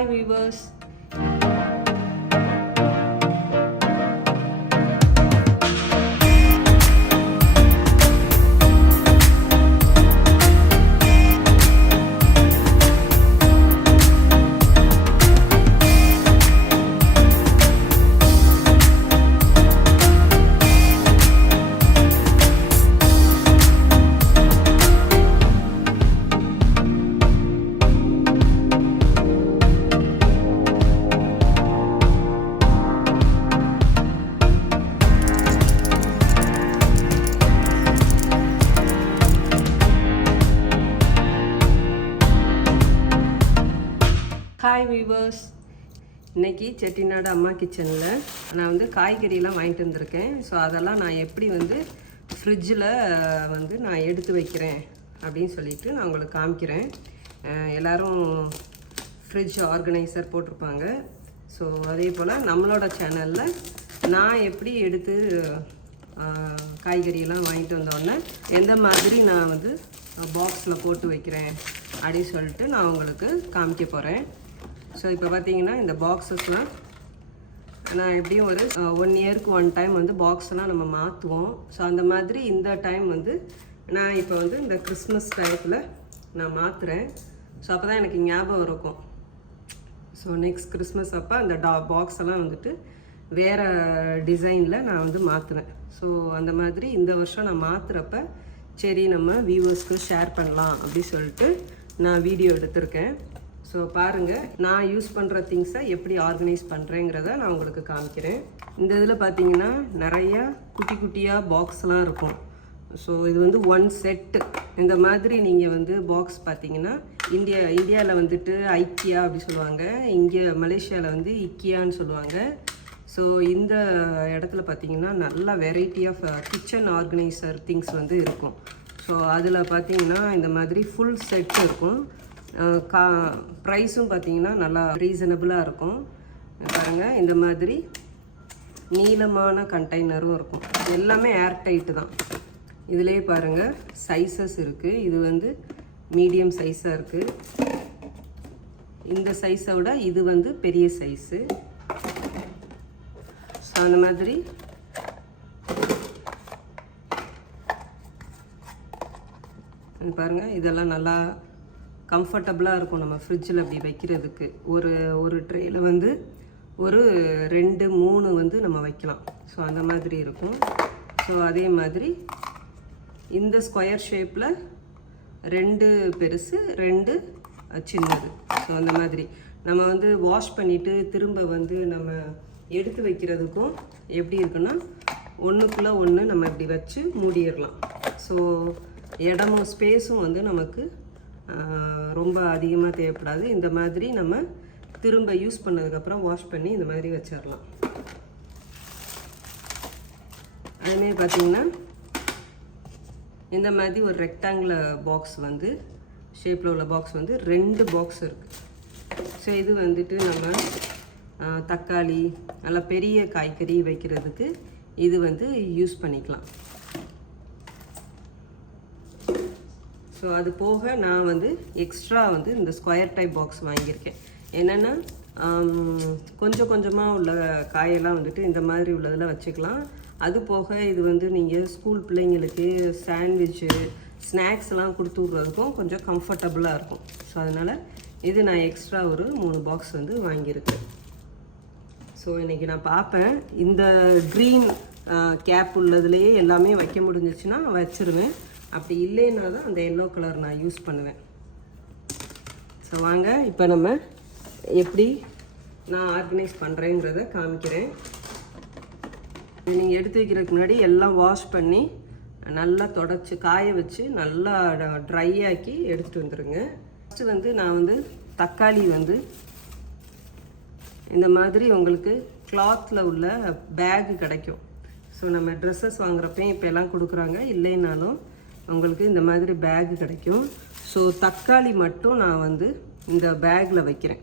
Hi viewers. Hi viewers. இன்றைக்கி செட்டிநாடு அம்மா கிச்சனில் நான் வந்து காய்கறியெலாம் வாங்கிட்டு வந்திருக்கேன். ஸோ அதெல்லாம் நான் எப்படி வந்து ஃப்ரிட்ஜில் வந்து நான் எடுத்து வைக்கிறேன் அப்படின்னு சொல்லிட்டு நான் உங்களுக்கு காமிக்கிறேன். எல்லோரும் ஃப்ரிட்ஜ் ஆர்கனைசர் போட்டிருப்பாங்க. ஸோ அதே போல் நம்மளோட சேனலில் நான் எப்படி எடுத்து காய்கறியெல்லாம் வாங்கிட்டு வந்தோடனே எந்த மாதிரி நான் வந்து பாக்ஸில் போட்டு வைக்கிறேன் அப்படின்னு சொல்லிட்டு நான் உங்களுக்கு காமிக்க போகிறேன். ஸோ இப்போ பார்த்தீங்கன்னா இந்த பாக்ஸஸ்லாம் நான் எப்படியும் ஒரு 1 இயருக்கு 1 டைம் வந்து பாக்ஸ்லாம் நம்ம மாற்றுவோம். ஸோ அந்த மாதிரி இந்த டைம் வந்து நான் இப்போ வந்து இந்த கிறிஸ்மஸ் டைத்தில் நான் மாற்றுறேன். ஸோ அப்போ தான் எனக்கு ஞாபகம் இருக்கும். ஸோ நெக்ஸ்ட் கிறிஸ்மஸ் அப்போ அந்த பாக்ஸ் எல்லாம் வந்துட்டு வேறு டிசைனில் நான் வந்து மாற்றுவேன். ஸோ அந்த மாதிரி இந்த வருஷம் நான் மாற்றுறப்ப சரி நம்ம வியூவர்ஸ்க்கு ஷேர் பண்ணலாம் அப்படி சொல்லிட்டு நான் வீடியோ எடுத்திருக்கேன். ஸோ பாருங்கள், நான் யூஸ் பண்ணுற திங்ஸை எப்படி ஆர்கனைஸ் பண்ணுறேங்கிறத நான் உங்களுக்கு காமிக்கிறேன். இந்த இதில் பார்த்தீங்கன்னா நிறையா குட்டி குட்டியாக பாக்ஸ்லாம் இருக்கும். ஸோ இது வந்து 1 செட்டு. இந்த மாதிரி நீங்கள் வந்து பாக்ஸ் பார்த்தீங்கன்னா இந்தியாவில் வந்துட்டு ஐக்கியா அப்படி சொல்லுவாங்க, இங்கே மலேசியாவில் வந்து இக்கியான்னு சொல்லுவாங்க. ஸோ இந்த இடத்துல பார்த்தீங்கன்னா நல்லா variety of kitchen organiser things வந்து இருக்கும். ஸோ அதில் பார்த்தீங்கன்னா இந்த மாதிரி ஃபுல் செட் இருக்கும். ப்ரைஸும் பார்த்தீங்கன்னா நல்லா ரீசனபிளாக இருக்கும். பாருங்கள், இந்த மாதிரி நீளமான கண்டெய்னரும் இருக்கும். எல்லாமே ஏர்டைட்டு தான். இதிலே பாருங்கள் சைஸஸ் இருக்குது. இது வந்து மீடியம் சைஸாக இருக்குது. இந்த சைஸை விட இது வந்து பெரிய சைஸு. ஸோ அந்த மாதிரி பாருங்கள், இதெல்லாம் நல்லா கம்ஃபர்டபுளாக இருக்கும் நம்ம ஃப்ரிட்ஜில் அப்படி வைக்கிறதுக்கு. ஒரு ட்ரேயில் வந்து ஒரு 2-3 வந்து நம்ம வைக்கலாம். ஸோ அந்த மாதிரி இருக்கும். ஸோ அதே மாதிரி இந்த ஸ்கொயர் ஷேப்பில் 2 பெருசு 2 சின்னது. ஸோ அந்த மாதிரி நம்ம வந்து வாஷ் பண்ணிவிட்டு திரும்ப வந்து நம்ம எடுத்து வைக்கிறதுக்கும் எப்படி இருக்குன்னா ஒன்றுக்குள்ளே ஒன்று நம்ம இப்படி வச்சு மூடிடலாம். ஸோ இடமும் ஸ்பேஸும் வந்து நமக்கு ரொம்ப அதிகமாக தேவைப்படாது. இந்த மாதிரி நம்ம திரும்ப யூஸ் பண்ணதுக்கப்புறம் வாஷ் பண்ணி இந்த மாதிரி வச்சிடலாம். அதுமாரி பார்த்திங்கன்னா இந்த மாதிரி ஒரு ரெக்டாங்குலர் பாக்ஸ் வந்து ஷேப்பில் உள்ள பாக்ஸ் வந்து 2 பாக்ஸ் இருக்குது. ஸோ இது வந்துட்டு நம்ம தக்காளி நல்லா பெரிய காய்கறி வைக்கிறதுக்கு இது வந்து யூஸ் பண்ணிக்கலாம். ஸோ அது போக நான் வந்து எக்ஸ்ட்ரா வந்து இந்த ஸ்கொயர் டைப் பாக்ஸ் வாங்கியிருக்கேன். என்னென்னா கொஞ்சம் கொஞ்சமாக உள்ள காயெல்லாம் வந்துட்டு இந்த மாதிரி உள்ளதில் வச்சுக்கலாம். அது போக இது வந்து நீங்கள் ஸ்கூல் பிள்ளைங்களுக்கு சாண்ட்விட்சு ஸ்நாக்ஸ்லாம் கொடுத்து விட்றதுக்கும் கொஞ்சம் கம்ஃபர்டபுளாக இருக்கும். ஸோ அதனால் இது நான் எக்ஸ்ட்ரா ஒரு 3 பாக்ஸ் வந்து வாங்கியிருக்கேன். ஸோ இன்றைக்கி நான் பார்ப்பேன், இந்த க்ரீன் கேப் உள்ளதுலேயே எல்லாமே வைக்க முடிஞ்சிச்சுன்னா வச்சுருவேன். அப்படி இல்லைன்னா தான் அந்த எல்லோ கலர் நான் யூஸ் பண்ணுவேன். ஸோ வாங்க இப்போ நம்ம எப்படி நான் ஆர்கனைஸ் பண்ணுறேங்கிறத காமிக்கிறேன். நீங்கள் எடுத்து வைக்கிறதுக்கு முன்னாடி எல்லாம் வாஷ் பண்ணி நல்லா தொடச்சி காய வச்சு நல்லா ட்ரை ஆக்கி எடுத்துகிட்டு வந்துடுங்க. ஃபஸ்ட்டு வந்து நான் வந்து தக்காளி வந்து இந்த மாதிரி உங்களுக்கு கிளாத்தில் உள்ள பேகு கிடைக்கும். ஸோ நம்ம ட்ரெஸ்ஸஸ் வாங்குறப்பையும் இப்போ எல்லாம் கொடுக்குறாங்க, இல்லைனாலும் உங்களுக்கு இந்த மாதிரி பேக் கிடைக்கும். ஸோ தக்காளி மட்டும் நான் வந்து இந்த பேக்கில் வைக்கிறேன்.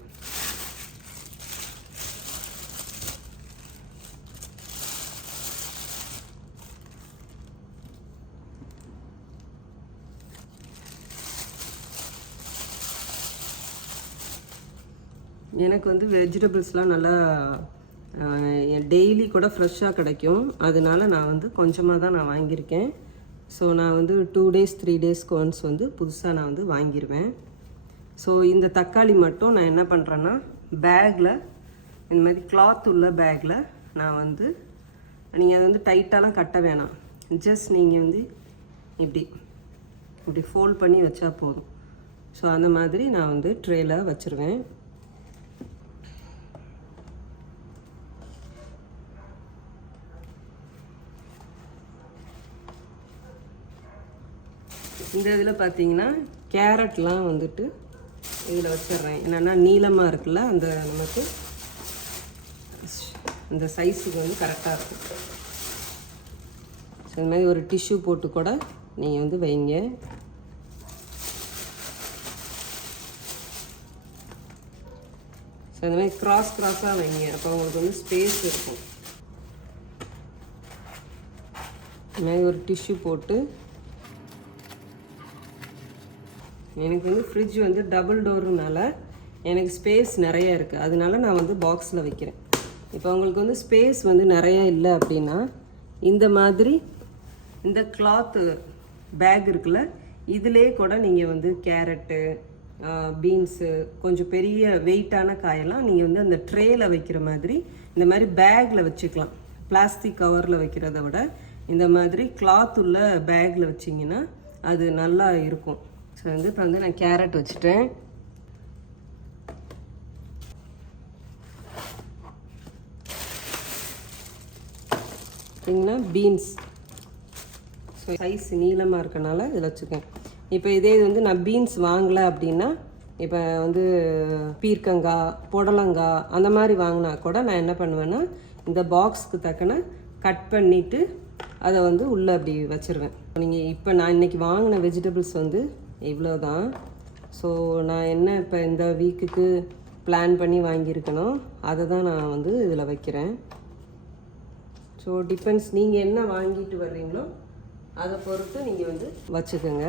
எனக்கு வந்து வெஜிடபிள்ஸ்லாம் நல்லா டெய்லி கூட ஃப்ரெஷ்ஷாக கிடைக்கும். அதனால நான் வந்து கொஞ்சமாக தான் நான் வாங்கியிருக்கேன். ஸோ நான் வந்து 2 days 3 daysக்கு ஒன்ஸ் வந்து புதுசாக நான் வந்து வாங்கிடுவேன். ஸோ இந்த தக்காளி மட்டும் நான் என்ன பண்ணுறேன்னா பேக்கில், இந்த மாதிரி கிளாத் உள்ள பேக்கில் நான் வந்து, நீங்கள் அதை வந்து டைட்டாலாம் கட்ட வேணாம், ஜஸ்ட் நீங்கள் வந்து இப்படி ஃபோல்ட் பண்ணி வச்சா போதும். ஸோ அந்த மாதிரி நான் வந்து ட்ரேயில் வச்சுருவேன். இந்த இதில் பார்த்தீங்கன்னா கேரட்லாம் வந்துட்டு இதில் வச்சிடுறேன். என்னென்னா நீளமாக இருக்குல்ல, அந்த நமக்கு அந்த சைஸுக்கு வந்து கரெக்டாக இருக்கும். ஸோ இந்த மாதிரி ஒரு டிஷ்யூ போட்டு கூட நீங்கள் வந்து வைங்க. ஸோ இந்த மாதிரி கிராஸாக வைங்க, அப்போ உங்களுக்கு வந்து ஸ்பேஸ் இருக்கும். இந்த மாதிரி ஒரு டிஷ்யூ போட்டு, எனக்கு வந்து ஃப்ரிட்ஜ் வந்து டபுள் டோருனால எனக்கு ஸ்பேஸ் நிறைய இருக்குது. அதனால நான் வந்து பாக்ஸில் வைக்கிறேன். இப்போ உங்களுக்கு வந்து ஸ்பேஸ் வந்து நிறையா இல்லை அப்படின்னா இந்த மாதிரி இந்த கிளாத்து பேக் இருக்குல்ல, இதிலே கூட நீங்கள் வந்து கேரட்டு, பீன்ஸு, கொஞ்சம் பெரிய வெயிட்டான காயெல்லாம் நீங்கள் வந்து அந்த ட்ரேயில் வைக்கிற மாதிரி இந்த மாதிரி பேக்கில் வச்சுக்கலாம். பிளாஸ்டிக் கவரில் வைக்கிறத விட இந்த மாதிரி கிளாத் உள்ள பேக்கில் வச்சிங்கன்னா அது நல்லா இருக்கும். ஸோ வந்து இப்போ வந்து நான் கேரட் வச்சுட்டேன். பார்த்தீங்கன்னா பீன்ஸ், ஸோ சைஸ் நீளமாக இருக்கனால இதில் வச்சுக்கேன். இப்போ இதே இது வந்து நான் பீன்ஸ் வாங்கலை அப்படின்னா, இப்போ வந்து பீர்க்கங்காய், புடலங்காய் அந்த மாதிரி வாங்கினா கூட நான் என்ன பண்ணுவேன்னா இந்த பாக்ஸுக்கு தக்கன கட் பண்ணிவிட்டு அதை வந்து உள்ளே அப்படி வச்சுருவேன். நீங்கள் இப்போ நான் இன்றைக்கி வாங்கின வெஜிடபிள்ஸ் வந்து இவ்வளோ தான். ஸோ நான் என்ன இப்போ இந்த வீக்குக்கு பிளான் பண்ணி வாங்கியிருக்கணும், அதை தான் நான் வந்து இதில் வைக்கிறேன். ஸோ டிபெண்ட்ஸ், நீங்கள் என்ன வாங்கிட்டு வர்றீங்களோ அதை பொறுத்து நீங்கள் வந்து வச்சுக்கோங்க.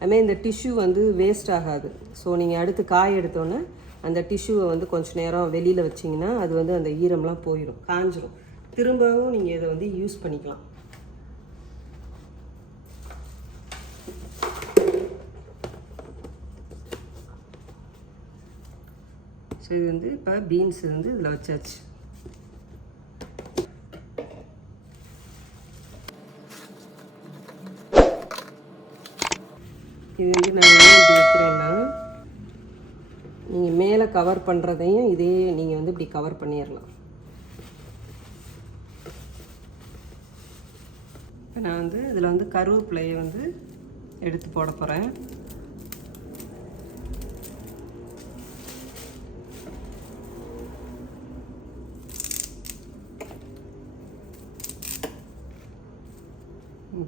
அதுமாதிரி இந்த டிஷ்யூ வந்து வேஸ்ட் ஆகாது. ஸோ நீங்கள் அடுத்து காய் எடுத்தோன்னே அந்த டிஷ்யூவை வந்து கொஞ்சம் நேரம் வெளியில் வச்சிங்கன்னா அது வந்து அந்த ஈரம்லாம் போயிடும், காஞ்சிரும். திரும்பவும் நீங்கள் இதை வந்து யூஸ் பண்ணிக்கலாம். ஸோ இது வந்து இப்போ பீன்ஸ் வந்து இதில் வச்சாச்சு. இது வந்து நான் என்ன இப்படி வைக்கிறேன்னா, நீங்கள் மேலே கவர் பண்ணுறதையும் இதே நீங்கள் வந்து இப்படி கவர் பண்ணிடலாம். இப்போ நான் வந்து இதில் வந்து கருவேப்பிலையை வந்து எடுத்து போட போகிறேன்.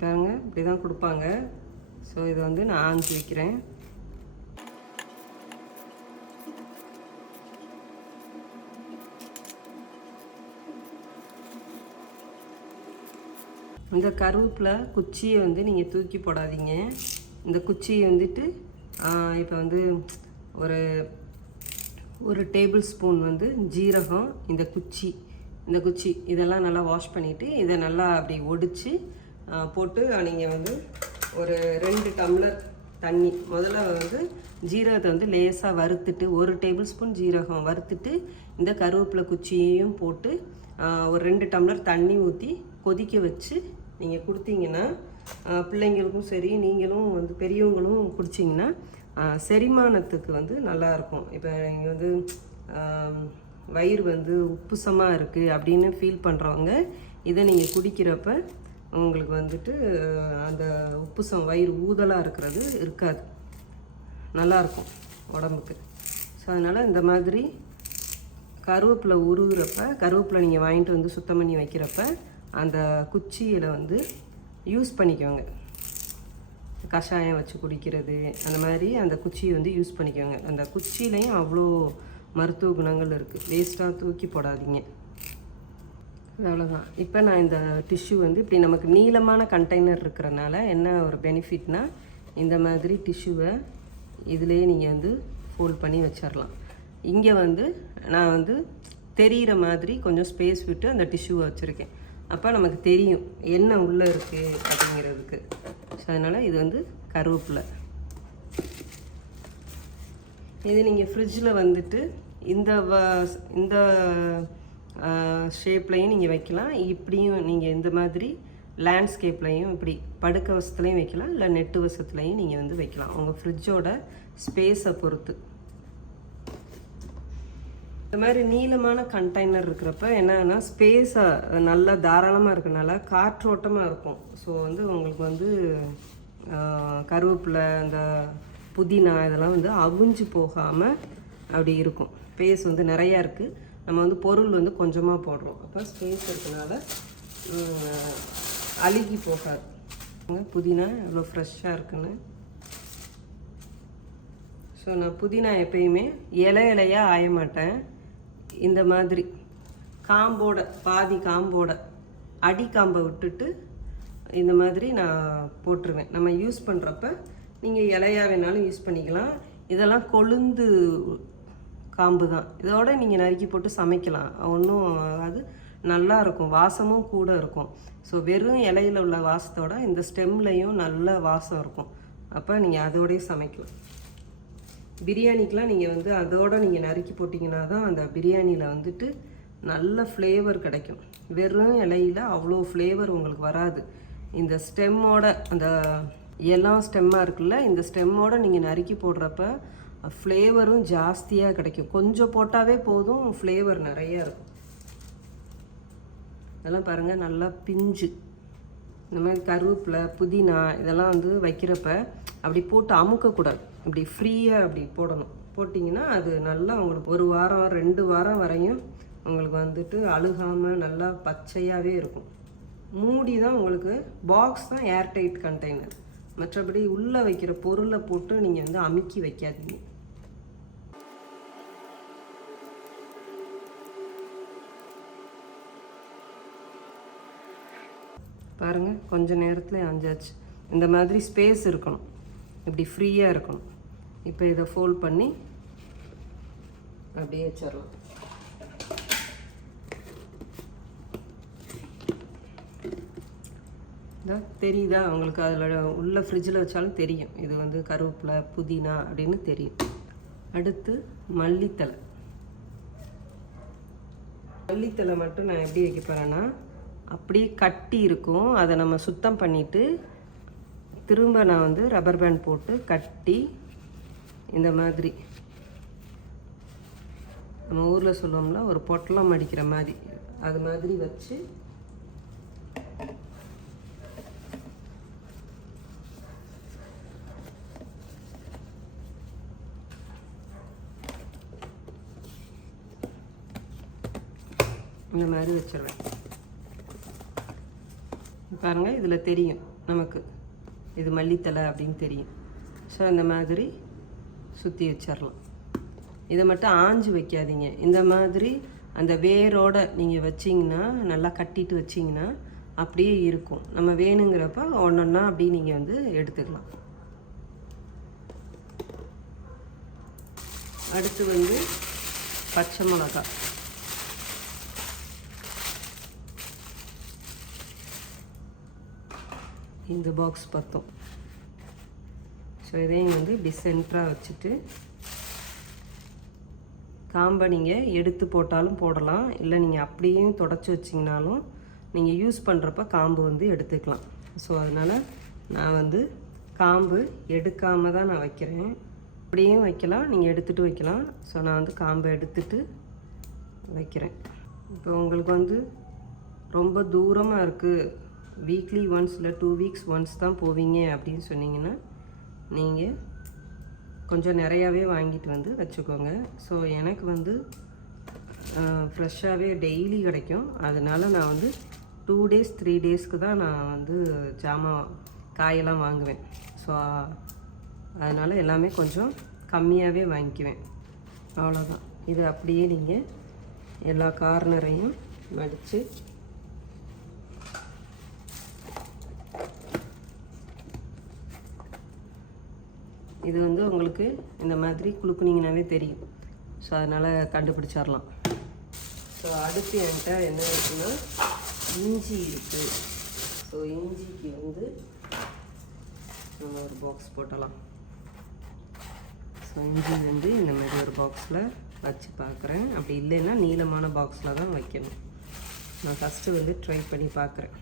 பாருங்க, இப்படி தான் கொடுப்பாங்க. ஸோ இதை வந்து நான் ஆஞ்சி வைக்கிறேன். இந்த கருவேப்பிலை குச்சியை வந்து நீங்கள் தூக்கி போடாதீங்க. இந்த குச்சியை வந்துட்டு இப்போ வந்து ஒரு டேபிள் ஸ்பூன் வந்து ஜீரகம், இந்த குச்சி இதெல்லாம் நல்லா வாஷ் பண்ணிவிட்டு இதை நல்லா அப்படி ஒடிச்சு போட்டு நீங்கள் வந்து ஒரு 2 டம்ளர் தண்ணி, முதல்ல வந்து ஜீரகத்தை வந்து லேசாக வறுத்துட்டு, 1 டேபிள் ஸ்பூன் ஜீரகம் வறுத்துட்டு இந்த கருவேப்பிலை குச்சியையும் போட்டு ஒரு 2 டம்ளர் தண்ணி ஊற்றி கொதிக்க வச்சு நீங்கள் கொடுத்தீங்கன்னா, பிள்ளைங்களுக்கும் சரி நீங்களும் வந்து பெரியவங்களும் குடிச்சிங்கன்னா செரிமானத்துக்கு வந்து நல்லாயிருக்கும். இப்போ நீங்கள் வந்து வயிறு வந்து உப்புசமாக இருக்குது அப்படின்னு ஃபீல் பண்ணுறவங்க இதை நீங்கள் குடிக்கிறப்ப உங்களுக்கு வந்துட்டு அந்த உப்புசம், வயிறு ஊதலாக இருக்கிறது இருக்காது, நல்லாயிருக்கும் உடம்புக்கு. ஸோ அதனால் இந்த மாதிரி கருவேப்பிலை உருகுறப்ப, கருவேப்பிலை நீங்கள் வாங்கிட்டு வந்து சுத்தம் பண்ணி வைக்கிறப்ப அந்த குச்சியில் வந்து யூஸ் பண்ணிக்கோங்க. கஷாயம் வச்சு குடிக்கிறது அந்த மாதிரி அந்த குச்சியை வந்து யூஸ் பண்ணிக்கோங்க. அந்த குச்சியிலையும் அவ்வளோ மருத்துவ குணங்கள் இருக்குது, வேஸ்ட்டாக தூக்கி போடாதீங்க. அவ்வளோதான். இப்போ நான் இந்த டிஷ்யூ வந்து இப்படி நமக்கு நீளமான கண்டெய்னர் இருக்கிறனால என்ன ஒரு பெனிஃபிட்னால், இந்த மாதிரி டிஷ்யூவை இதிலேயே நீங்கள் வந்து ஃபோல்ட் பண்ணி வச்சிடலாம். இங்கே வந்து நான் வந்து தெரிகிற மாதிரி கொஞ்சம் ஸ்பேஸ் விட்டு அந்த டிஷ்யூவை வச்சுருக்கேன். அப்போ நமக்கு தெரியும் என்ன உள்ளே இருக்குது அப்படிங்கிறதுக்கு. ஸோ அதனால் இது வந்து கருவேப்பிலை. இது நீங்கள் ஃப்ரிட்ஜில் வந்துட்டு இந்த ஷேப்லையும் நீங்கள் வைக்கலாம், இப்படியும் நீங்கள் இந்த மாதிரி லேண்ட்ஸ்கேப்லையும் இப்படி படுக்க வசத்துலையும் வைக்கலாம், இல்லை நெட்டு வசத்துலையும் நீங்கள் வந்து வைக்கலாம், உங்கள் ஃப்ரிட்ஜோட ஸ்பேஸை பொறுத்து. இந்த மாதிரி நீளமான கண்டெய்னர் இருக்கிறப்ப என்னன்னா ஸ்பேஸாக நல்லா தாராளமாக இருக்கனால காற்றோட்டமாக இருக்கும். ஸோ வந்து உங்களுக்கு வந்து கருவேப்பிலை அந்த புதினா இதெல்லாம் வந்து அவிஞ்சு போகாமல் அப்படி இருக்கும். ஸ்பேஸ் வந்து நிறையா இருக்குது, நம்ம வந்து பொருள் வந்து கொஞ்சமாக போடுறோம், அப்போ ஸ்பேஸ் இருக்கனால அழுகி போகாது. புதினா எவ்வளோ ஃப்ரெஷ்ஷாக இருக்குன்னு. ஸோ நான் புதினா எப்பயுமே இலையாக ஆய மாட்டேன், இந்த மாதிரி காம்போட பாதி காம்போட அடிக்காம்பை விட்டுட்டு இந்த மாதிரி நான் போட்டுருவேன். நம்ம யூஸ் பண்ணுறப்ப நீங்கள் இலையாக வேணாலும் யூஸ் பண்ணிக்கலாம். இதெல்லாம் கொழுந்து காம்பு தான், இதோட நீங்கள் நறுக்கி போட்டு சமைக்கலாம், ஒன்றும் ஆகாது, நல்லா இருக்கும், வாசமும் கூட இருக்கும். ஸோ வெறும் இலையில் உள்ள வாசத்தோட இந்த ஸ்டெம்லையும் நல்ல வாசம் இருக்கும், அப்போ நீங்கள் அதோடய சமைக்கலாம். பிரியாணிக்கெலாம் நீங்கள் வந்து அதோடு நீங்கள் நறுக்கி போட்டிங்கன்னா தான் அந்த பிரியாணியில் வந்துட்டு நல்ல ஃப்ளேவர் கிடைக்கும். வெறும் இலையில் அவ்வளோ ஃப்ளேவர் உங்களுக்கு வராது. இந்த ஸ்டெம்மோட அந்த எல்லாம் ஸ்டெம்மாக இருக்குல்ல, இந்த ஸ்டெம்மோடு நீங்கள் நறுக்கி போடுறப்ப ஃப்ளேவரும் ஜாஸ்தியாக கிடைக்கும். கொஞ்சம் போட்டாவே போதும், ஃப்ளேவர் நிறையா இருக்கும். இதெல்லாம் பாருங்கள் நல்லா பிஞ்சு. இந்த மாதிரி கருவேப்பிலை புதினா இதெல்லாம் வந்து வைக்கிறப்ப அப்படி போட்டு அமுக்கக்கூடாது, இப்படி ஃப்ரீயாக அப்படி போடணும். போட்டிங்கன்னா அது நல்லா உங்களுக்கு 1 வாரம் 2 வாரம் வரையும் உங்களுக்கு வந்துட்டு அழுகாமல் நல்லா பச்சையாகவே இருக்கும். மூடி தான் உங்களுக்கு, பாக்ஸ் தான் ஏர்டைட் கண்டெய்னர், மற்றபடி உள்ளே வைக்கிற பொருளை போட்டு நீங்கள் வந்து அமுக்கி வைக்காதீங்க. பாருங்கள் கொஞ்ச நேரத்தில் அஞ்சாச்சு. இந்த மாதிரி ஸ்பேஸ் இருக்கணும், இப்படி ஃப்ரீயாக இருக்கணும். இப்போ இதை ஃபோல்ட் பண்ணி அப்படியே வச்சிடலாம். தெரியுதா உங்களுக்கு? அதில் உள்ள ஃப்ரிட்ஜில் வச்சாலும் தெரியும் இது வந்து கருவேப்பிலை புதினா அப்படின்னு தெரியும். அடுத்து மல்லித்தலை. மல்லித்தலை மட்டும் நான் எப்படி வைக்க போகிறேன்னா, அப்படியே கட்டி இருக்கும், அதை நம்ம சுத்தம் பண்ணிவிட்டு திரும்ப நான் வந்து ரப்பர் பேண்ட் போட்டு கட்டி இந்த மாதிரி நம்ம ஊரில் சொல்லுவோம்ல ஒரு பொட்டலம் அடிக்கிற மாதிரி, அது மாதிரி வச்சு இந்த மாதிரி வச்சிருவேன். பாருங்கள் இதில் தெரியும் நமக்கு இது மல்லித்தலை அப்படின்னு தெரியும். ஸோ இந்த மாதிரி சுற்றி வச்சிடலாம். இதை மட்டும் ஆஞ்சு வைக்காதீங்க, இந்த மாதிரி அந்த வேரோடு நீங்கள் வச்சிங்கன்னா நல்லா கட்டிட்டு வச்சிங்கன்னா அப்படியே இருக்கும். நம்ம வேணுங்கிறப்ப ஒன்றொன்னா அப்படி நீங்கள் வந்து எடுத்துக்கலாம். அடுத்து வந்து பச்சை மிளகாய். இந்த பாக்ஸ் பத்தும். ஸோ இதையும் வந்து இப்படி சென்டராக வச்சுட்டு காம்பை நீங்கள் எடுத்து போட்டாலும் போடலாம், இல்லை நீங்கள் அப்படியும் தொடச்சி வச்சிங்கனாலும் நீங்கள் யூஸ் பண்ணுறப்ப காம்பு வந்து எடுத்துக்கலாம். ஸோ அதனால் நான் வந்து காம்பு எடுக்காமல் தான் நான் வைக்கிறேன். அப்படியும் வைக்கலாம், நீங்கள் எடுத்துகிட்டு வைக்கலாம். ஸோ நான் வந்து காம்பை எடுத்துட்டு வைக்கிறேன். இப்போ உங்களுக்கு வந்து ரொம்ப தூரமாக இருக்குது, வீக்லி ஒன்ஸ் இல்லை 2 வீக்ஸ் ஒன்ஸ் தான் போவீங்க அப்படின்னு சொன்னீங்கன்னா நீங்கள் கொஞ்சம் நிறையாவே வாங்கிட்டு வந்து வச்சுக்கோங்க. ஸோ எனக்கு வந்து ஃப்ரெஷ்ஷாகவே டெய்லி கிடைக்கும், அதனால் நான் வந்து 2 டேஸ் 3 டேஸ்க்கு தான் நான் வந்து காயெல்லாம் வாங்குவேன். ஸோ அதனால் எல்லாமே கொஞ்சம் கம்மியாகவே வாங்கிக்குவேன், அவ்வளோதான். இது அப்படியே நீங்கள் எல்லா கார்னரையும் மடித்து இது வந்து உங்களுக்கு இந்த மாதிரி குலுக்குனிங்கனாவே தெரியும். ஸோ அதனால் கண்டுபிடிச்சிடலாம். ஸோ அடுத்து என்கிட்ட என்ன இருக்குன்னா இஞ்சி இருக்குது. ஸோ இஞ்சிக்கு வந்து நம்ம ஒரு பாக்ஸ் போட்டலாம். ஸோ இஞ்சி வந்து இந்த மாதிரி ஒரு பாக்ஸில் வச்சு பார்க்குறேன். அப்படி இல்லைன்னா நீளமான பாக்ஸில் தான் வைக்கணும். நான் ஃபஸ்ட்டு வந்து ட்ரை பண்ணி பார்க்குறேன்.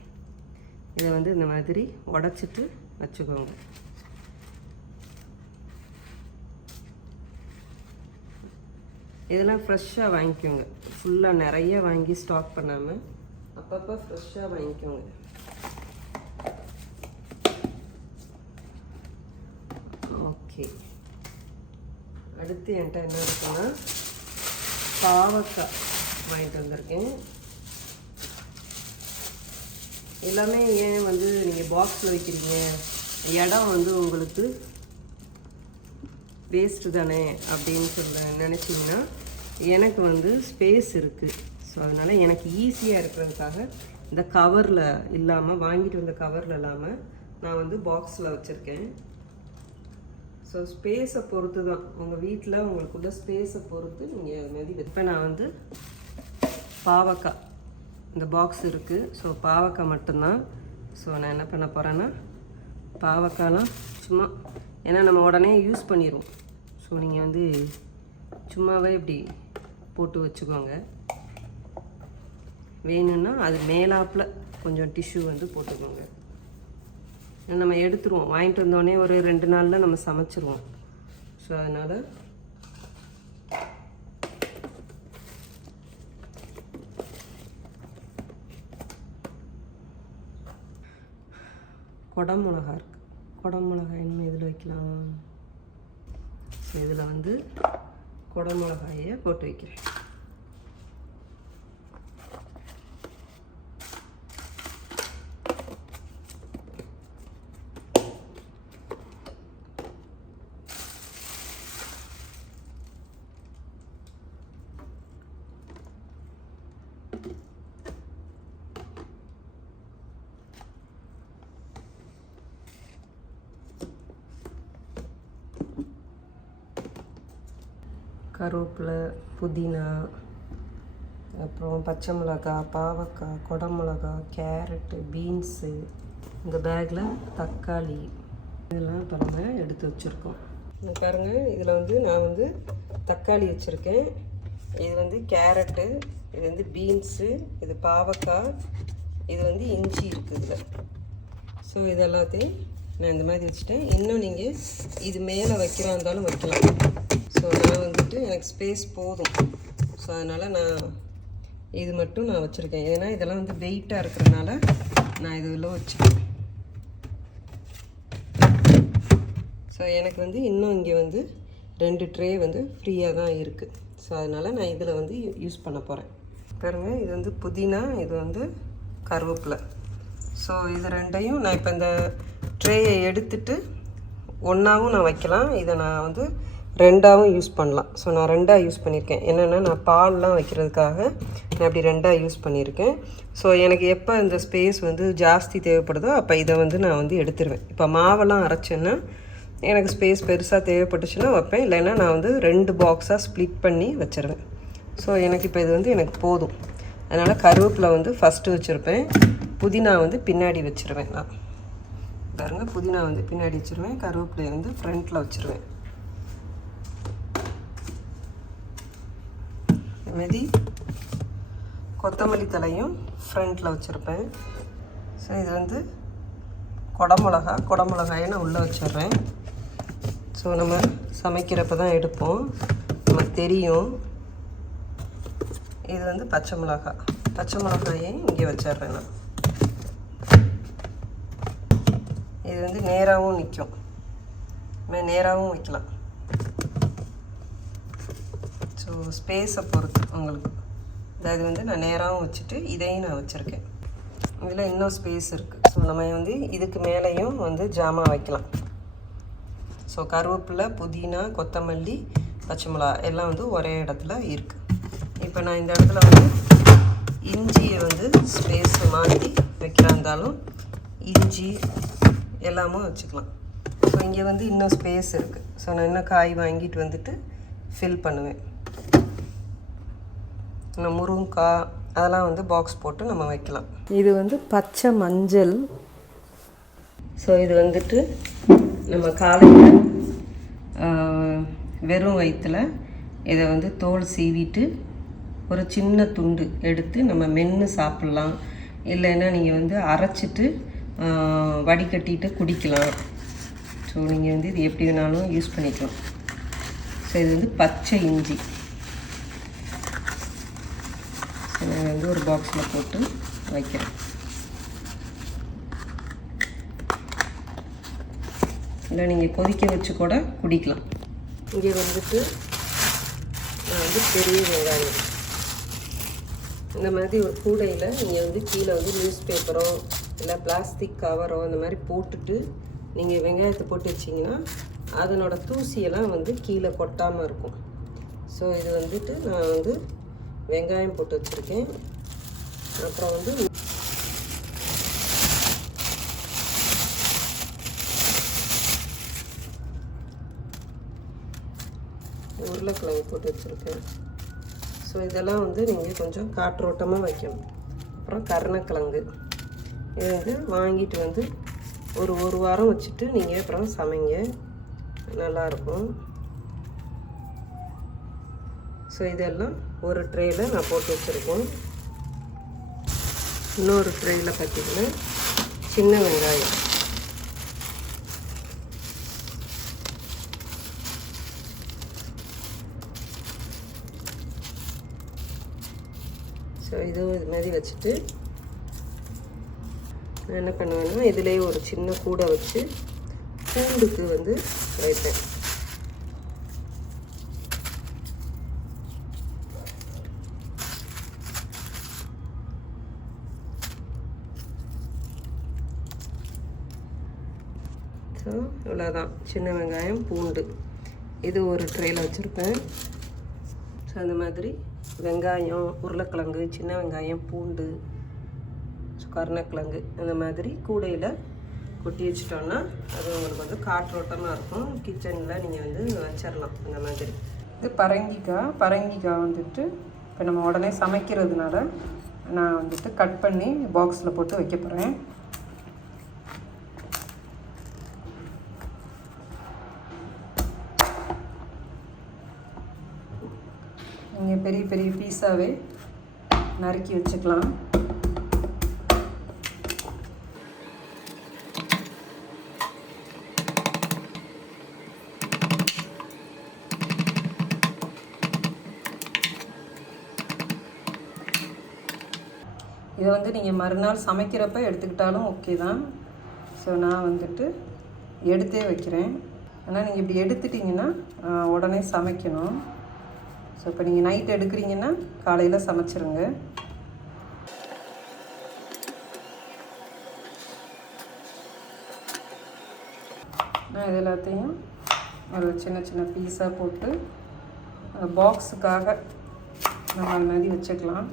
இதை வந்து இந்த மாதிரி உடச்சிட்டு வச்சுக்கோங்க. இதெல்லாம் ஃப்ரெஷ்ஷாக வாங்கிக்கோங்க. ஃபுல்லாக நிறைய வாங்கி ஸ்டாக் பண்ணாமல் அப்பப்போ ஃப்ரெஷ்ஷாக வாங்கிக்கோங்க. ஓகே, அடுத்து என்கிட்ட என்ன இருக்குன்னா பாவக்காய் வாங்கிட்டு வந்திருக்கேன். எல்லாமே ஏன் வந்து நீங்கள் பாக்ஸில் வைக்கிறீங்க, இடம் வந்து உங்களுக்கு வேஸ்ட்டு தானே அப்படின்னு நினச்சிங்கன்னா, எனக்கு வந்து ஸ்பேஸ் இருக்குது. ஸோ அதனால் எனக்கு ஈஸியாக இருக்கிறதுக்காக இந்த கவரில் இல்லாமல், வாங்கிட்டு வந்த கவரில் இல்லாமல் நான் வந்து பாக்ஸில் வச்சுருக்கேன். ஸோ ஸ்பேஸை பொறுத்து தான், உங்கள் வீட்டில் உங்களுக்குள்ள ஸ்பேஸை பொறுத்து நீங்கள் மெதி. இப்போ நான் வந்து பாவக்காய் இந்த பாக்ஸ் இருக்குது. ஸோ பாவக்காய் மட்டும்தான். ஸோ நான் என்ன பண்ண போகிறேன்னா, பாவக்காய்லாம் சும்மா, ஏன்னா நம்ம உடனே யூஸ் பண்ணிடுவோம். ஸோ நீங்கள் வந்து சும்மாவே இப்படி போட்டு வச்சுக்கோங்க. வேணும்னா அது மேலாப்பில் கொஞ்சம் டிஷ்யூ வந்து போட்டுக்கோங்க. நம்ம எடுத்துருவோம், வாங்கிட்டு வந்தோடனே ஒரு 2 நாளில் நம்ம சமைச்சிருவோம். ஸோ அதனால் குடமிளகா இருக்குது. குடமிளகாய் இன்னும் இதில் வைக்கலாம். ஸோ இதில் வந்து குடமிளகாயை போட்டு வைக்கிறேன். கருவேப்பிலை, புதினா, அப்புறம் பச்சை மிளகாய், பாவக்காய், குடமிளகாய், கேரட்டு, பீன்ஸு, இந்த பேக்கில் தக்காளி, இதெல்லாம் இப்போ நம்ம எடுத்து வச்சுருக்கோம். பாருங்கள், இதில் வந்து நான் வந்து தக்காளி வச்சுருக்கேன். இது வந்து கேரட்டு, இது வந்து பீன்ஸு, இது பாவக்காய், இது வந்து இஞ்சி இருக்குது இதில். ஸோ இது எல்லாத்தையும் நான் இந்த மாதிரி வச்சுட்டேன். இன்னும் நீங்கள் இது மேலே வைக்கிறா இருந்தாலும் வைக்கலாம். ஸோ நான் வந்துட்டு எனக்கு ஸ்பேஸ் போதும். ஸோ அதனால் நான் இது மட்டும் நான் வச்சுருக்கேன். ஏன்னா இதெல்லாம் வந்து வெயிட்டாக இருக்கிறதுனால நான் இதில் வச்சுருக்கேன். ஸோ எனக்கு வந்து இன்னும் இங்கே வந்து 2 ட்ரே வந்து ஃப்ரீயாக தான் இருக்குது. ஸோ அதனால் நான் இதில் வந்து யூஸ் பண்ண போகிறேன். பாருங்கள், இது வந்து புதினா, இது வந்து கருவேப்பிலை. ஸோ இது ரெண்டையும் நான் இப்போ இந்த ட்ரேயை எடுத்துட்டு ஒன்றாவும் நான் வைக்கலாம். இதை நான் வந்து 2ஆகவும் யூஸ் பண்ணலாம். ஸோ நான் 2ஆக யூஸ் பண்ணியிருக்கேன். என்னென்னா நான் பால்லாம் வைக்கிறதுக்காக நான் அப்படி 2ஆக யூஸ் பண்ணியிருக்கேன். ஸோ எனக்கு எப்போ இந்த ஸ்பேஸ் வந்து ஜாஸ்தி தேவைப்படுதோ அப்போ இதை வந்து நான் வந்து எடுத்துருவேன். இப்போ மாவெல்லாம் அரைச்சேன்னா எனக்கு ஸ்பேஸ் பெருசாக தேவைப்பட்டுச்சுன்னா வைப்பேன். இல்லைன்னா நான் வந்து 2 பாக்ஸாக ஸ்ப்ளிட் பண்ணி வச்சுருவேன். ஸோ எனக்கு இப்போ இது வந்து எனக்கு போதும். அதனால் கருவேப்பிலை வந்து ஃபஸ்ட்டு வச்சுருப்பேன், புதினா வந்து பின்னாடி வச்சுருவேன். நான் பாருங்கள், புதினா வந்து பின்னாடி வச்சுருவேன், கருவேப்பிலையை வந்து ஃப்ரண்ட்டில் வச்சுருவேன். மெதி கொத்தமல்லி தலையும் ஃப்ரண்ட்டில் வச்சுருப்பேன். ஸோ இது வந்து குடமிளகாயை நான் உள்ளே வச்சிடுறேன். ஸோ நம்ம சமைக்கிறப்ப தான் எடுப்போம், நமக்கு தெரியும். இது வந்து பச்சை மிளகாயை இங்கே வச்சிடுறேன் நான். இது வந்து நேராகவும் நிற்கும், நேராகவும் வைக்கலாம். ஸோ ஸ்பேஸை பொறுத்து உங்களுக்கு. அதாவது வந்து நான் நேராகவும் வச்சுட்டு இதையும் நான் வச்சுருக்கேன். இதில் இன்னும் ஸ்பேஸ் இருக்குது. ஸோ நம்ம வந்து இதுக்கு மேலேயும் வந்து ஜாமான் வைக்கலாம். ஸோ கருவேப்பிலை, புதினா, கொத்தமல்லி, பச்சை மிளகா எல்லாம் வந்து ஒரே இடத்துல இருக்குது. இப்போ நான் இந்த இடத்துல வந்து இஞ்சியை வந்து ஸ்பேஸ் மாற்றி வைக்கிறா இருந்தாலும் இஞ்சி எல்லாமும் வச்சுக்கலாம். ஸோ இங்கே வந்து இன்னும் ஸ்பேஸ் இருக்குது. ஸோ நான் இன்னும் காய் வாங்கிட்டு வந்துட்டு ஃபில் பண்ணுவேன். இன்னும் முருங்கைக்காய் அதெல்லாம் வந்து பாக்ஸ் போட்டு நம்ம வைக்கலாம். இது வந்து பச்சை மஞ்சள். ஸோ இது வந்துட்டு நம்ம காலையில் வெறும் வயிற்றில் இதை வந்து தோல் சீவிட்டு ஒரு சின்ன துண்டு எடுத்து நம்ம மென்று சாப்பிட்லாம். இல்லைன்னா நீங்கள் வந்து அரைச்சிட்டு வடிகட்டிட்டு குடிக்கலாம். ஸோ நீங்கள் வந்து இது எப்படி வேணாலும் யூஸ் பண்ணிக்கலாம். ஸோ இது வந்து பச்சை இஞ்சி. ஸோ நான் வந்து ஒரு பாக்ஸில் போட்டு வைக்கிறேன். இல்லை நீங்கள் கொதிக்க வச்சு கூட குடிக்கலாம். இங்கே வந்துட்டு நான் வந்து பெரிய வெங்காயம் இந்த மாதிரி ஒரு கூடையில் நீங்கள் வந்து கீழே வந்து நியூஸ் பேப்பரோ இல்லை பிளாஸ்டிக் கவரோ இந்த மாதிரி போட்டுட்டு நீங்கள் வெங்காயத்தை போட்டு வச்சிங்கன்னா அதனோட தூசியெல்லாம் வந்து கீழே கொட்டாமல் இருக்கும். ஸோ இது வந்துட்டு நான் வந்து வெங்காயம் போட்டு வச்சுருக்கேன். அப்புறம் வந்து உருளைக்கிழங்கு போட்டு வச்சுருக்கேன். ஸோ இதெல்லாம் வந்து நீங்கள் கொஞ்சம் காற்றோட்டமாக வைக்கணும். அப்புறம் கருணக்கிழங்கு இது வந்து வாங்கிட்டு வந்து ஒரு வாரம் வச்சுட்டு நீங்கள் அப்புறம் சமைங்க, நல்லாயிருக்கும். ஸோ இதெல்லாம் ஒரு ட்ரேயில் நான் போட்டு வச்சுருக்கேன். இன்னொரு ட்ரேயில் பார்த்திங்கன்னா சின்ன வெங்காயம். ஸோ இதுவும் இது மாதிரி வச்சுட்டு நான் என்ன பண்ணுவேன்னா இதிலேயே ஒரு சின்ன கூடை வச்சு பூண்டுக்கு வந்து வைப்பேன். ஸோ இவ்வளோதான் சின்ன வெங்காயம் பூண்டு இது ஒரு ட்ரேயில் வச்சுருப்பேன். ஸோ அந்த மாதிரி வெங்காயம், உருளைக்கிழங்கு, சின்ன வெங்காயம், பூண்டு, கருணக்கிழங்கு இந்த மாதிரி கூடையில் கொட்டி வச்சிட்டோன்னா அது உங்களுக்கு வந்து காற்றோட்டமாக இருக்கும். கிச்சனில் நீங்கள் வந்து வச்சிடலாம் இந்த மாதிரி. இது பரங்கிக்காய் வந்துட்டு இப்போ நம்ம உடனே சமைக்கிறதுனால நான் வந்துட்டு கட் பண்ணி பாக்ஸில் போட்டு வைக்க போகிறேன். நீங்கள் பெரிய பெரிய பீஸாவே நறுக்கி வச்சுக்கலாம். இதை வந்து நீங்கள் மறுநாள் சமைக்கிறப்ப எடுத்துக்கிட்டாலும் ஓகே தான். ஸோ நான் வந்துட்டு எடுத்தே வைக்கிறேன். ஆனால் நீங்கள் இப்படி எடுத்துட்டிங்கன்னா உடனே சமைக்கணும். ஸோ இப்போ நீங்கள் நைட் எடுக்கிறீங்கன்னா காலையில் சமைச்சிருங்க. நான் இது எல்லாத்தையும் ஒரு சின்ன சின்ன பீஸாக போட்டு பாக்ஸுக்காக நம்ம அது மாதிரி வச்சுக்கலாம்.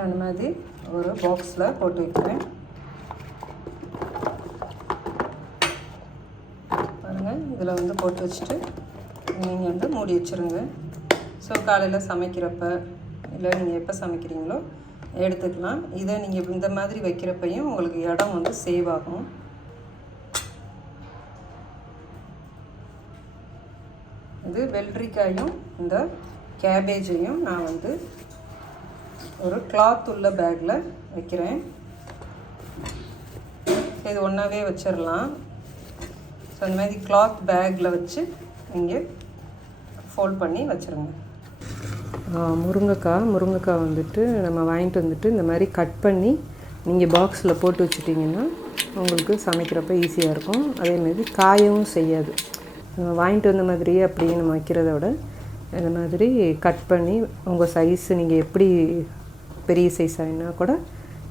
அந்த மாதிரி ஒரு பாக்ஸில் போட்டு வைக்கிறேன். பாருங்கள், இதில் வந்து போட்டு வச்சுட்டு நீங்கள் வந்து மூடி வச்சுருங்க. ஸோ காலையில் சமைக்கிறப்ப இல்லை நீங்கள் எப்போ சமைக்கிறீங்களோ எடுத்துக்கலாம். இதை நீங்கள் இந்த மாதிரி வைக்கிறப்பையும் உங்களுக்கு இடம் வந்து சேவ் ஆகும். இது வெள்ளரிக்காயும் இந்த கேபேஜையும் நான் வந்து ஒரு கிளாத் உள்ள பேக்கில் வைக்கிறேன். இது ஒன்றாவே வச்சிடலாம். ஸோ அந்த மாதிரி கிளாத் பேக்கில் வச்சு நீங்கள் ஃபோல்ட் பண்ணி வச்சுருங்க. முருங்கைக்காய் வந்துட்டு நம்ம வாங்கிட்டு வந்துட்டு இந்த மாதிரி கட் பண்ணி நீங்கள் பாக்ஸில் போட்டு வச்சுட்டிங்கன்னா உங்களுக்கு சமைக்கிறப்ப ஈஸியாக இருக்கும். அதேமாதிரி காயவும் செய்யாது. வாங்கிட்டு வந்த மாதிரியே அப்படியே நம்ம வைக்கிறத விட இந்த மாதிரி கட் பண்ணி உங்கள் சைஸு நீங்கள் எப்படி பெரிய சைஸாகினா கூட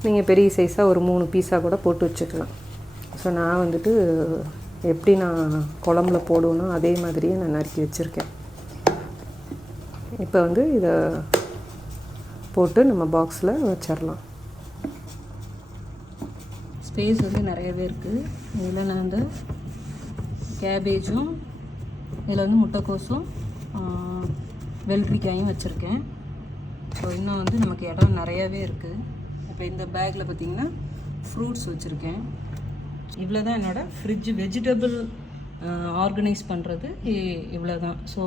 நீங்கள் பெரிய சைஸாக ஒரு 3 பீஸாக கூட போட்டு வச்சுக்கலாம். ஸோ நான் வந்துட்டு எப்படி நான் குழம்புல போடுவேனோ அதே மாதிரியே நான் நறுக்கி வச்சுருக்கேன். இப்போ வந்து இதை போட்டு நம்ம பாக்ஸில் வச்சிடலாம். ஸ்பேஸ் வந்து நிறையவே இருக்குது. இதில் நான் வந்து கேபேஜும் இதில் வந்து முட்டைக்கோஸும் வெள்ளரிக்காயும் வச்சுருக்கேன். ஸோ இன்னும் வந்து நமக்கு இடம் நிறையாவே இருக்குது. இப்போ இந்த பேக்கில் பார்த்திங்கன்னா ஃப்ரூட்ஸ் வச்சுருக்கேன். இவ்வளோ தான் என்னோடய ஃப்ரிட்ஜ் வெஜிடபிள் ஆர்கனைஸ் பண்ணுறது இவ்வளோ தான். ஸோ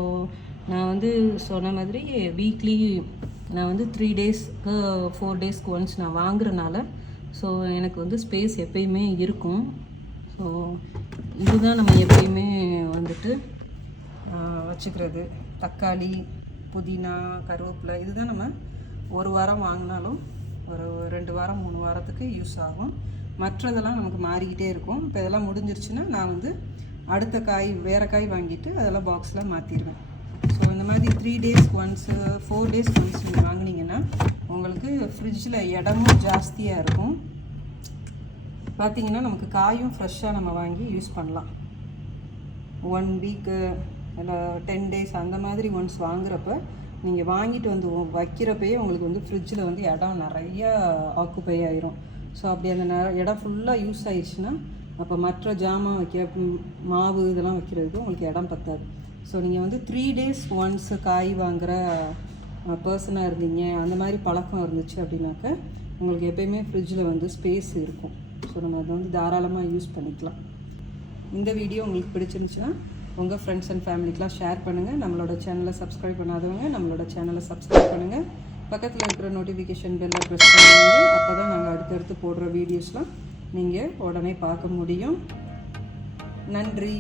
நான் வந்து சொன்ன மாதிரி வீக்லி நான் வந்து 3 டேஸ்க்கு 4 டேஸ்க்கு ஒன்ஸ் நான் வாங்குறனால ஸோ எனக்கு வந்து ஸ்பேஸ் எப்பயுமே இருக்கும். ஸோ இதுதான் நம்ம எப்பயுமே வந்துட்டு வச்சுக்கிறது. தக்காளி, புதினா, கருவேப்பிலை இதுதான் நம்ம ஒரு வாரம் வாங்கினாலும் ஒரு 2 வாரம் 3 வாரத்துக்கு யூஸ் ஆகும். மற்றதெல்லாம் நமக்கு மாறிக்கிட்டே இருக்கும். இப்போ இதெல்லாம் முடிஞ்சிருச்சுன்னா நான் வந்து அடுத்த காய் வேறு காய் வாங்கிட்டு அதெல்லாம் பாக்ஸில் மாற்றிடுவேன். ஸோ இந்த மாதிரி 3 டேஸ்க்கு ஒன்ஸு 4 டேஸ்க்கு ஒன்ஸ் நீங்கள் வாங்கினீங்கன்னா உங்களுக்கு ஃப்ரிட்ஜில் இடமும் ஜாஸ்தியாக இருக்கும். பார்த்திங்கன்னா நமக்கு காயும் ஃப்ரெஷ்ஷாக நம்ம வாங்கி யூஸ் பண்ணலாம். 1 வீக்கு இல்லை 10 டேஸ் அந்த மாதிரி ஒன்ஸ் வாங்குறப்ப நீங்கள் வாங்கிட்டு வந்து வைக்கிறப்பயே உங்களுக்கு வந்து ஃப்ரிட்ஜில் வந்து இடம் நிறையா ஆக்குப்பை ஆயிரும். ஸோ அப்படி அந்த இடம் ஃபுல்லாக யூஸ் ஆயிடுச்சுன்னா அப்போ மற்ற ஜாமான் வைக்க மாவு இதெல்லாம் வைக்கிறதுக்கு உங்களுக்கு இடம் பத்தாது. ஸோ நீங்கள் வந்து 3 டேஸ் ஒன்ஸு காய் வாங்குகிற பர்சனாக இருந்தீங்க, அந்த மாதிரி பழக்கம் இருந்துச்சு அப்படின்னாக்க உங்களுக்கு எப்போயுமே ஃப்ரிட்ஜில் வந்து ஸ்பேஸ் இருக்கும். ஸோ நம்ம அதை வந்து தாராளமாக யூஸ் பண்ணிக்கலாம். இந்த வீடியோ உங்களுக்கு பிடிச்சிருந்துச்சுன்னா உங்கள் ஃப்ரெண்ட்ஸ் அண்ட் ஃபேமிலிக்கெலாம் ஷேர் பண்ணுங்கள். நம்மளோட சேனலை சப்ஸ்கிரைப் பண்ணாதவங்க நம்மளோட சேனலை சப்ஸ்கிரைப் பண்ணுங்கள். பக்கத்தில் இருக்கிற நோட்டிஃபிகேஷன் பெல்லை ப்ரெஸ் பண்ணுவீங்க. அப்போ தான் நாங்கள் அடுத்தடுத்து போடுற வீடியோஸ்லாம் நீங்கள் உடனே பார்க்க முடியும். நன்றி.